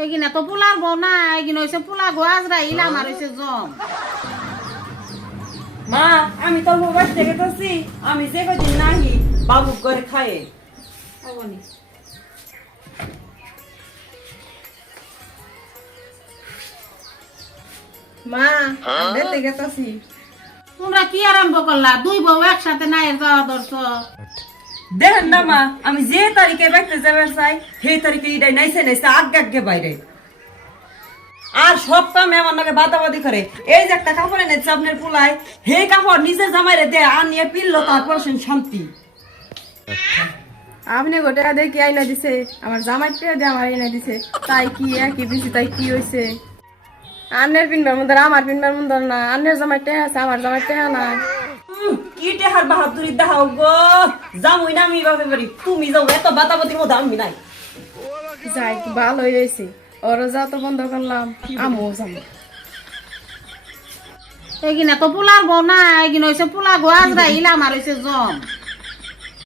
এইগিনা তো পোলার বউ না এইগিনা হয়েছে পোলা গো আজরা আর হয়েছে জম। মা আমি তোর মোবাইল থেকে করছি আমি যে কদিন নাহি বাবু করে খায়ে। অবনি মা তোমরা কি আরম্ভ করলা? দুই বউ একসাথে নাই যাওয়া দর্শ। দেখেন না মা আমি যে তারিখে বাইতে যাবে চাই সেই তারিখে ইডাই নাইছে নাইছে আগে বাইরে। আর সব আমার নাকি বাদাবাদি করে। এই যে একটা কাপড় কাপড় জামাইরে দে পিললো তারপর শান্তি। আপনি গোটা দেখি আইনা দিছে? আমার জামাই টেয়া দিয়ে আমার আইনা দিছে। তাই কি একই দিছি তাই কি হয়েছে আন্নের পিনবার মধ্যে আমার পিনবার মধ্যে না আন্নের জামাই টেয়া আছে আমার জামাই টেয়া নাই। উম, কি টেহার বাহাদুরি দেখাও গো? যামই না আমি বাপে বাড়ি। তুমি যাও এত বাদাবাদির মধ্যে আমি নাই। যাই ভালো হয়েছে ওরও যা তো বন্ধ করলাম আমিও যাব এগিনে তো পোলার বউ না এইগিনা হয়েছে পোলা গো আজরা ইলাম আর হয়েছে জম।